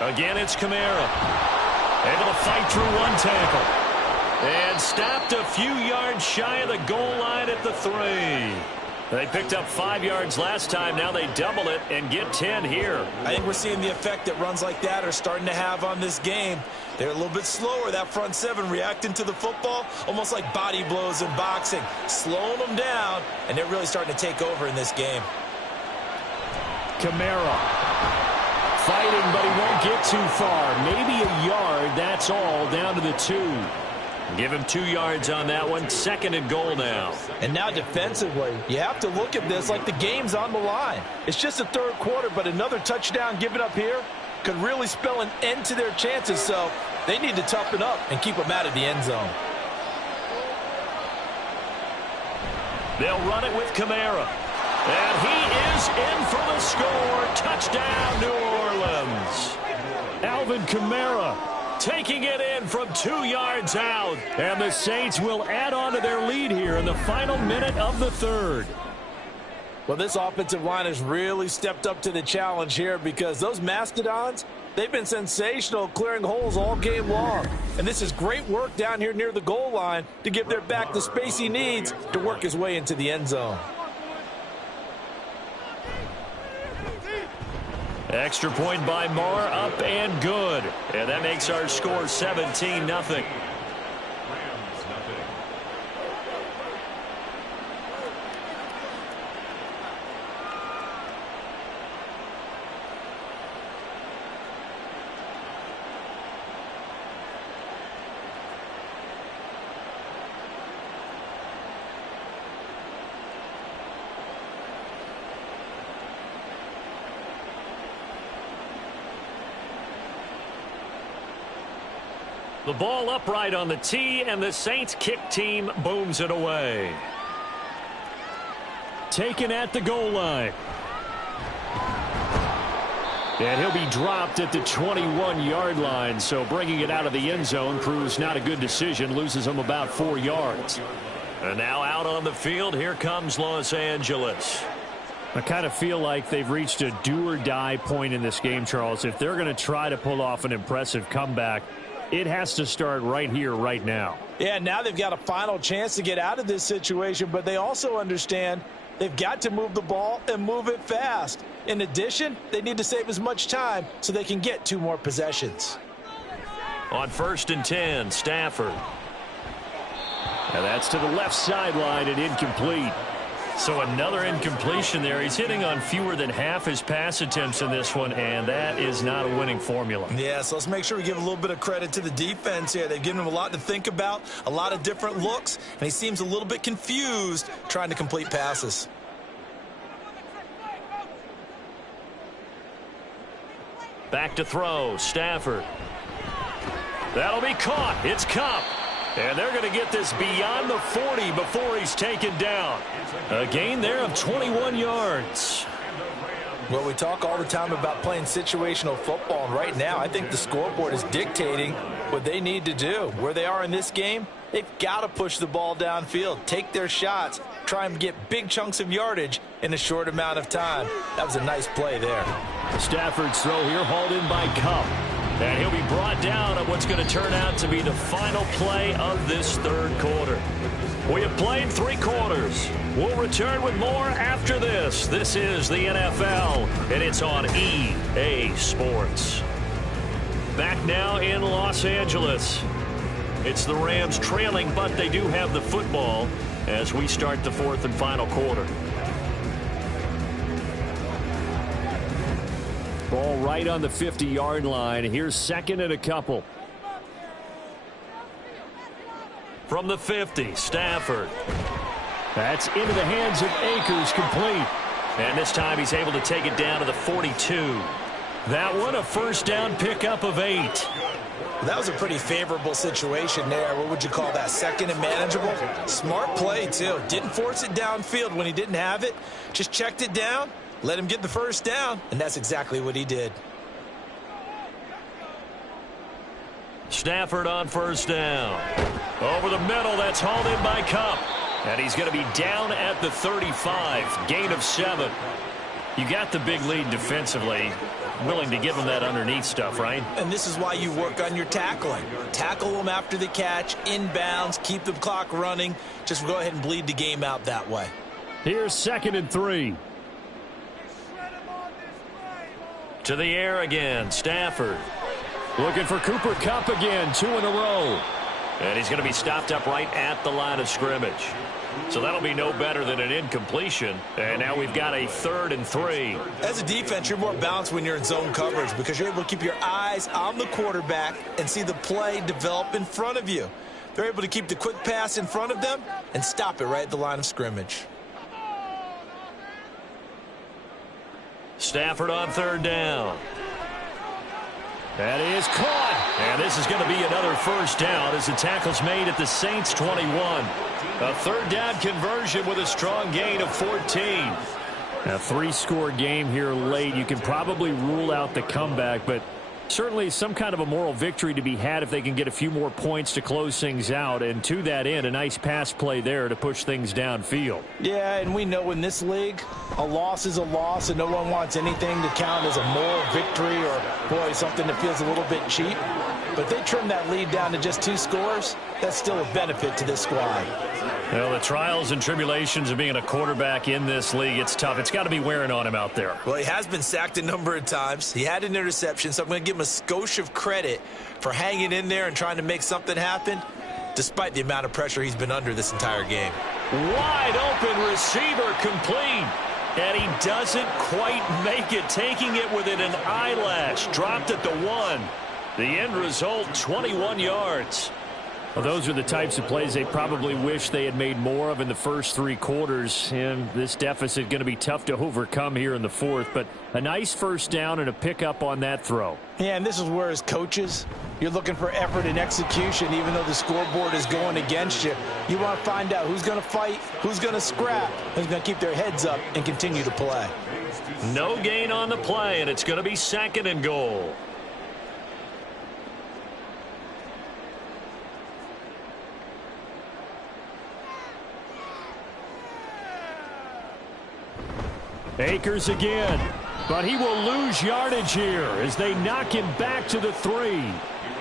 Again, it's Kamara. Able to fight through one tackle. And stopped a few yards shy of the goal line at the 3. They picked up 5 yards last time. Now they double it and get 10 here. I think we're seeing the effect that runs like that are starting to have on this game. They're a little bit slower, that front seven, reacting to the football, almost like body blows in boxing, slowing them down, and they're really starting to take over in this game. Kamara fighting, but he won't get too far. Maybe a yard, that's all, down to the 2. Give him 2 yards on that one. 2nd and goal now. And now defensively, you have to look at this like the game's on the line. It's just the 3rd quarter, but another touchdown given up here could really spell an end to their chances, so they need to toughen up and keep them out of the end zone. They'll run it with Kamara. And he is in for the score. Touchdown, New Orleans. Alvin Kamara taking it in from 2 yards out. And the Saints will add on to their lead here in the final minute of the 3rd. Well, this offensive line has really stepped up to the challenge here because those Mastodons, they've been sensational clearing holes all game long. And this is great work down here near the goal line to give their back the space he needs to work his way into the end zone. Extra point by Marr, up and good. And that makes our score 17-0. The ball upright on the tee, and the Saints kick team booms it away. Taken at the goal line. And he'll be dropped at the 21-yard line, so bringing it out of the end zone proves not a good decision, loses him about 4 yards. And now out on the field, here comes Los Angeles. I kind of feel like they've reached a do-or-die point in this game, Charles. If they're going to try to pull off an impressive comeback, it has to start right here, right now. Yeah, now they've got a final chance to get out of this situation, but they also understand they've got to move the ball and move it fast. In addition, they need to save as much time so they can get 2 more possessions. On 1st and 10, Stafford. And that's to the left sideline and incomplete. So another incompletion there. He's hitting on fewer than half his pass attempts in this one, and that is not a winning formula. Yeah, so let's make sure we give a little bit of credit to the defense here. They've given him a lot to think about, a lot of different looks, and he seems a little bit confused trying to complete passes. Back to throw, Stafford. That'll be caught. It's Kupp. And they're going to get this beyond the 40 before he's taken down. A gain there of 21 yards. Well, we talk all the time about playing situational football, and right now I think the scoreboard is dictating what they need to do. Where they are in this game, they've got to push the ball downfield, take their shots, try and get big chunks of yardage in a short amount of time. That was a nice play there. Stafford's throw here hauled in by Kupp. And he'll be brought down on what's going to turn out to be the final play of this 3rd quarter. We have played 3 quarters. We'll return with more after this. This is the NFL, and it's on EA Sports. Back now in Los Angeles. It's the Rams trailing, but they do have the football as we start the 4th and final quarter. Ball right on the 50-yard line. Here's 2nd and a couple. From the 50, Stafford. That's into the hands of Akers, complete. And this time he's able to take it down to the 42. That one a 1st down pickup of 8. That was a pretty favorable situation there. What would you call that? 2nd and manageable? Smart play, too. Didn't force it downfield when he didn't have it. Just checked it down. Let him get the 1st down, and that's exactly what he did. Stafford on 1st down. Over the middle, that's hauled in by Kupp. And he's going to be down at the 35. Gain of 7. You got the big lead defensively. Willing to give him that underneath stuff, right? And this is why you work on your tackling. Tackle them after the catch, inbounds, keep the clock running. Just go ahead and bleed the game out that way. Here's 2nd and 3. To the air again, Stafford. Looking for Cooper Kupp again, 2 in a row. And he's going to be stopped up right at the line of scrimmage. So that'll be no better than an incompletion. And now we've got a 3rd and 3. As a defense, you're more balanced when you're in zone coverage because you're able to keep your eyes on the quarterback and see the play develop in front of you. They're able to keep the quick pass in front of them and stop it right at the line of scrimmage. Stafford on 3rd down. That is caught. And this is going to be another 1st down as the tackle's made at the Saints 21. A 3rd down conversion with a strong gain of 14. A 3-score game here late. You can probably rule out the comeback, but certainly some kind of a moral victory to be had if they can get a few more points to close things out. And to that end, a nice pass play there to push things downfield. Yeah, and we know in this league, a loss is a loss, and no one wants anything to count as a moral victory or, boy, something that feels a little bit cheap. But they trim that lead down to just 2 scores. That's still a benefit to this squad. Well, the trials and tribulations of being a quarterback in this league, it's tough. It's got to be wearing on him out there. Well, he has been sacked a number of times. He had an interception, so I'm going to give him a skosh of credit for hanging in there and trying to make something happen, despite the amount of pressure he's been under this entire game. Wide open receiver complete. And he doesn't quite make it, taking it within an eyelash. Dropped at the 1. The end result, 21 yards. Well, those are the types of plays they probably wish they had made more of in the first 3 quarters. And this deficit going to be tough to overcome here in the 4th. But a nice 1st down and a pickup on that throw. Yeah, and this is where as coaches, you're looking for effort and execution. Even though the scoreboard is going against you, you want to find out who's going to fight, who's going to scrap, who's going to keep their heads up and continue to play. No gain on the play, and it's going to be 2nd and goal. Akers again, but he will lose yardage here as they knock him back to the 3.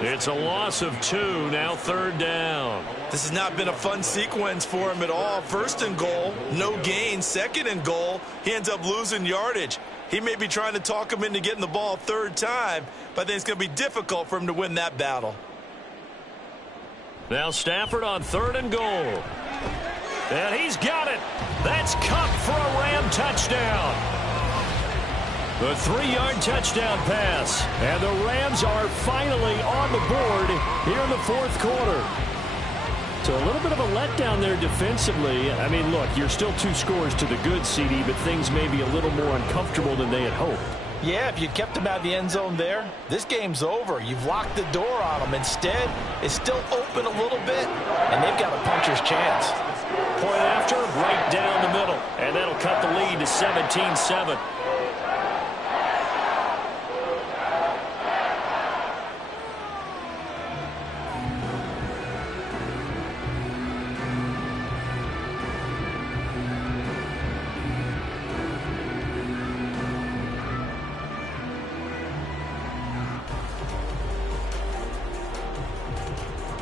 It's a loss of 2, now 3rd down. This has not been a fun sequence for him at all. 1st and goal, no gain. 2nd and goal, he ends up losing yardage. He may be trying to talk him into getting the ball a 3rd time, but I think it's going to be difficult for him to win that battle. Now Stafford on 3rd and goal. And he's got it. That's Kupp for a Ram touchdown. The 3-yard touchdown pass. And the Rams are finally on the board here in the 4th quarter. So a little bit of a letdown there defensively. I mean, look, you're still 2 scores to the good, CD, but things may be a little more uncomfortable than they had hoped. Yeah, if you kept them out of the end zone there, this game's over. You've locked the door on them. Instead, it's still open a little bit, and they've got a puncher's chance. Point after, right down the middle. And that'll cut the lead to 17-7.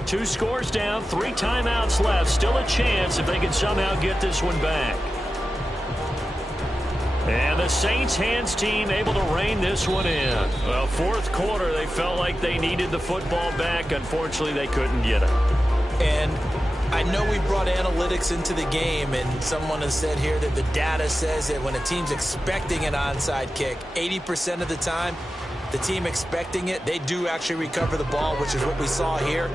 Two scores down, 3 timeouts left. Still a chance if they can somehow get this one back. And the Saints hands team able to rein this one in. Well, 4th quarter, they felt like they needed the football back. Unfortunately, they couldn't get it. And I know we brought analytics into the game, and someone has said here that the data says that when a team's expecting an onside kick, 80% of the time, the team expecting it, they do actually recover the ball, which is what we saw here.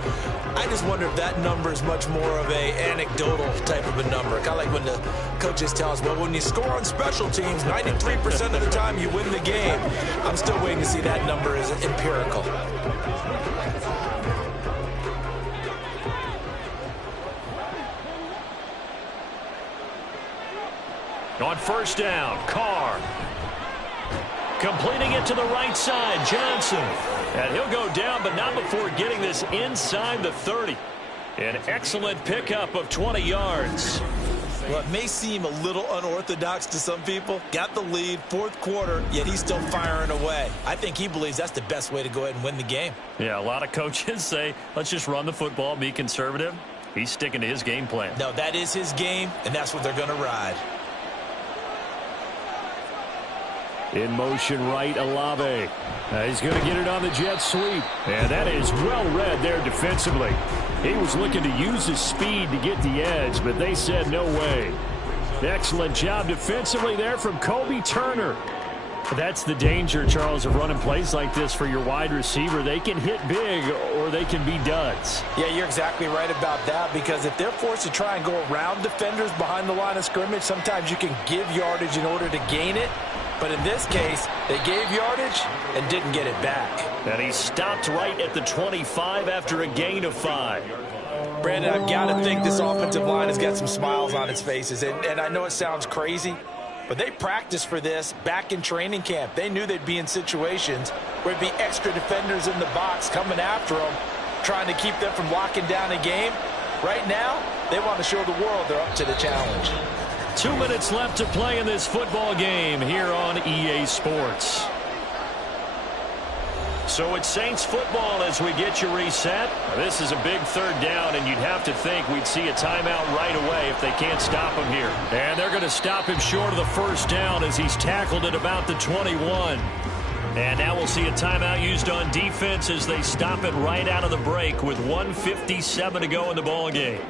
I just wonder if that number is much more of a anecdotal type of a number. Kind of like when the coaches tell us, well, when you score on special teams, 93% of the time you win the game. I'm still waiting to see that number as empirical. On 1st down, Carr. Completing it to the right side, Johnson. And he'll go down, but not before getting this inside the 30. An excellent pickup of 20 yards. Well, it may seem a little unorthodox to some people. Got the lead, 4th quarter, yet he's still firing away. I think he believes that's the best way to go ahead and win the game. Yeah, a lot of coaches say, let's just run the football, be conservative. He's sticking to his game plan. No, that is his game, and that's what they're going to ride. In motion right, Olave. He's going to get it on the jet sweep. And that is well read there defensively. He was looking to use his speed to get the edge, but they said no way. Excellent job defensively there from Kobe Turner. That's the danger, Charles, of running plays like this for your wide receiver. They can hit big or they can be duds. Yeah, you're exactly right about that, because if they're forced to try and go around defenders behind the line of scrimmage, sometimes you can give yardage in order to gain it. But in this case, they gave yardage and didn't get it back. And he stopped right at the 25 after a gain of 5. Brandon, I've got to think this offensive line has got some smiles on its faces. And I know it sounds crazy, but they practiced for this back in training camp. They knew they'd be in situations where it'd be extra defenders in the box coming after them, trying to keep them from locking down a game. Right now, they want to show the world they're up to the challenge. 2 minutes left to play in this football game here on EA Sports. So it's Saints football as we get you reset. This is a big third down, and you'd have to think we'd see a timeout right away if they can't stop him here. And they're going to stop him short of the first down as he's tackled at about the 21. And now we'll see a timeout used on defense as they stop it right out of the break with 1:57 to go in the ball game.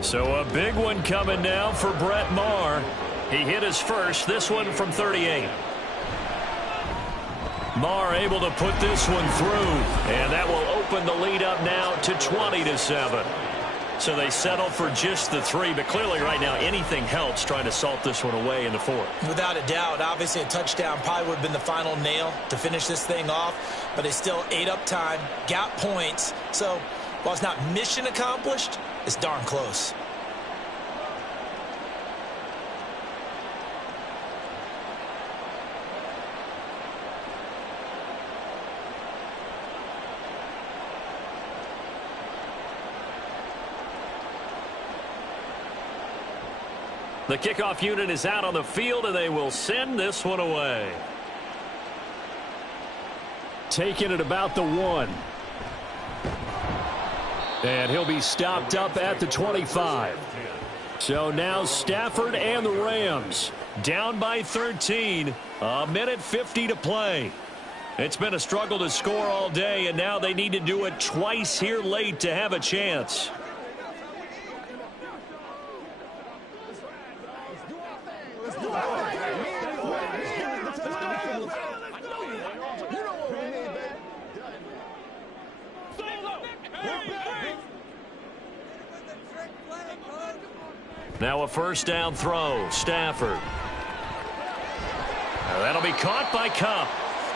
So a big one coming now for Brett Maher. He hit his first, this one from 38. Maher able to put this one through, and that will open the lead up now to 20-7. So they settle for just the 3, but clearly right now anything helps trying to salt this one away in the 4th. Without a doubt, obviously a touchdown probably would have been the final nail to finish this thing off, but they still ate up time, got points. So while it's not mission accomplished, it's darn close. The kickoff unit is out on the field, and they will send this one away. Taking it about the 1. And he'll be stopped up at the 25. So now Stafford and the Rams down by 13. A minute 50 to play. It's been a struggle to score all day, and now they need to do it twice here late to have a chance. Now a first down throw, Stafford. That'll be caught by Kupp.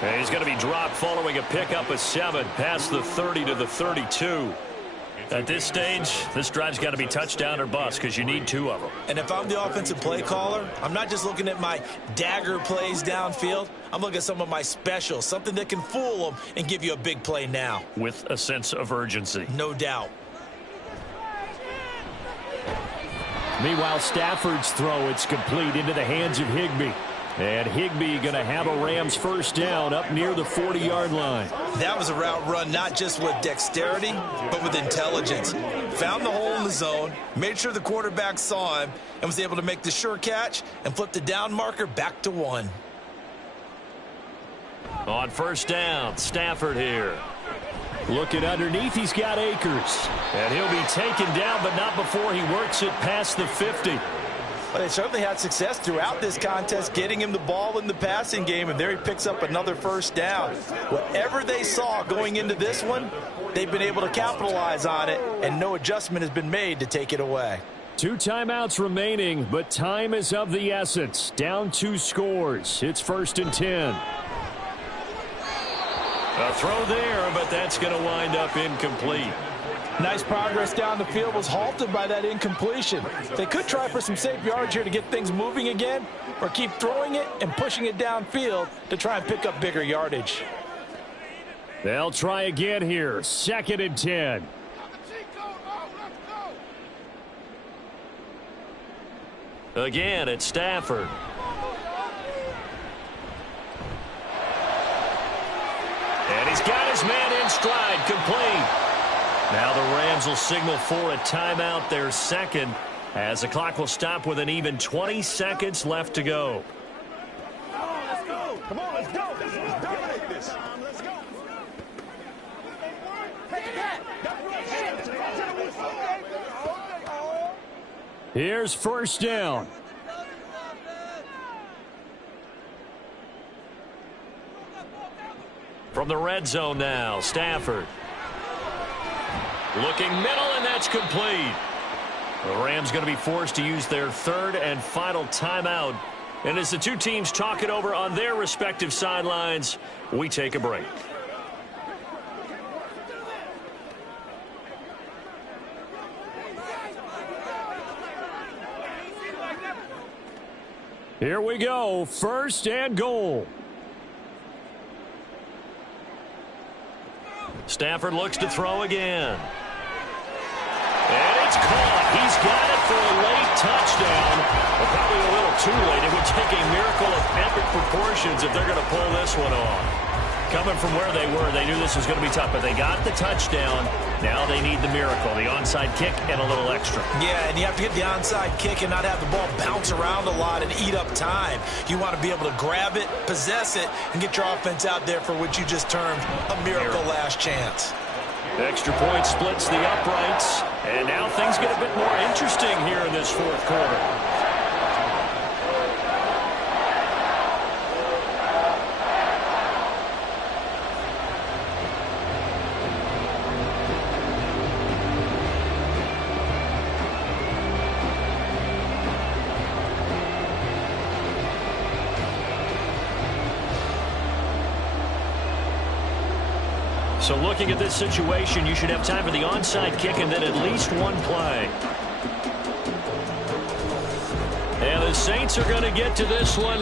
And he's going to be dropped following a pickup of 7 past the 30 to the 32. At this stage, this drive's got to be touchdown or bust because you need 2 of them. And if I'm the offensive play caller, I'm not just looking at my dagger plays downfield. I'm looking at some of my specials, something that can fool them and give you a big play now. With a sense of urgency. No doubt. Meanwhile, Stafford's throw, it's complete into the hands of Higbee. And Higbee going to have a Rams first down up near the 40-yard line. That was a route run not just with dexterity, but with intelligence. Found the hole in the zone, made sure the quarterback saw him, and was able to make the sure catch and flip the down marker back to 1. On first down, Stafford here. Looking underneath, he's got Akers. And he'll be taken down, but not before he works it past the 50. Well, they certainly had success throughout this contest getting him the ball in the passing game, and there he picks up another first down. Whatever they saw going into this one, they've been able to capitalize on it, and no adjustment has been made to take it away. 2 timeouts remaining, but time is of the essence. Down 2 scores. It's 1st and 10. A throw there, but that's going to wind up incomplete. Nice progress down the field was halted by that incompletion. They could try for some safe yards here to get things moving again, or keep throwing it and pushing it downfield to try and pick up bigger yardage. They'll try again here. 2nd and 10. Again, it's Stafford. And he's got his man in stride, complete. Now the Rams will signal for a timeout, their second, as the clock will stop with an even 20 seconds left to go. Let's go. Come on, let's go. Let's dominate this. Let's go. Here's first down. From the red zone now, Stafford. Looking middle, and that's complete. The Rams going to be forced to use their third and final timeout. And as the two teams talk it over on their respective sidelines, we take a break. Here we go, first and goal. Stafford looks to throw again. And it's caught. He's got it for a late touchdown. But probably a little too late. It would take a miracle of epic proportions if they're going to pull this one off. Coming from where they were, they knew this was going to be tough. But they got the touchdown. Now they need the miracle, the onside kick and a little extra. Yeah, and you have to get the onside kick and not have the ball bounce around a lot and eat up time. You want to be able to grab it, possess it, and get your offense out there for what you just termed a miracle last chance. Extra point splits the uprights. And now things get a bit more interesting here in this fourth quarter. So looking at this situation, you should have time for the onside kick and then at least one play. And the Saints are going to get to this one,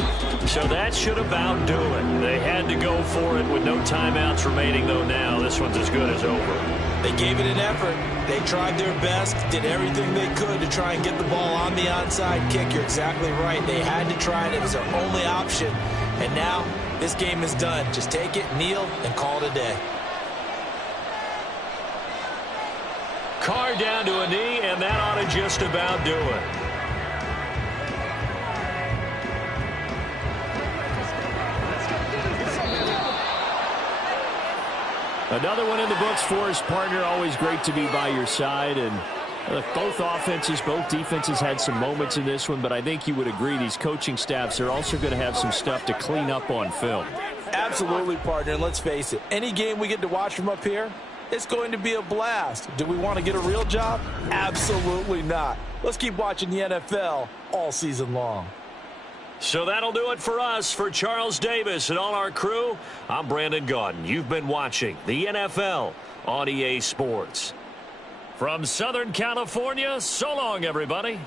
so that should about do it. They had to go for it with no timeouts remaining, though now this one's as good as over. They gave it an effort. They tried their best, did everything they could to try and get the ball on the onside kick. You're exactly right. They had to try it. It was their only option. And now this game is done. Just take it, kneel, and call it a day. Carr down to a knee, and that ought to just about do it. Another one in the books for his partner. Always great to be by your side. And both offenses, both defenses had some moments in this one, but I think you would agree these coaching staffs are also going to have some stuff to clean up on film. Absolutely, partner. And let's face it, any game we get to watch from up here, it's going to be a blast. Do we want to get a real job? Absolutely not. Let's keep watching the NFL all season long. So that'll do it for us. For Charles Davis and all our crew, I'm Brandon Gaudin. You've been watching the NFL on EA Sports. From Southern California, so long, everybody.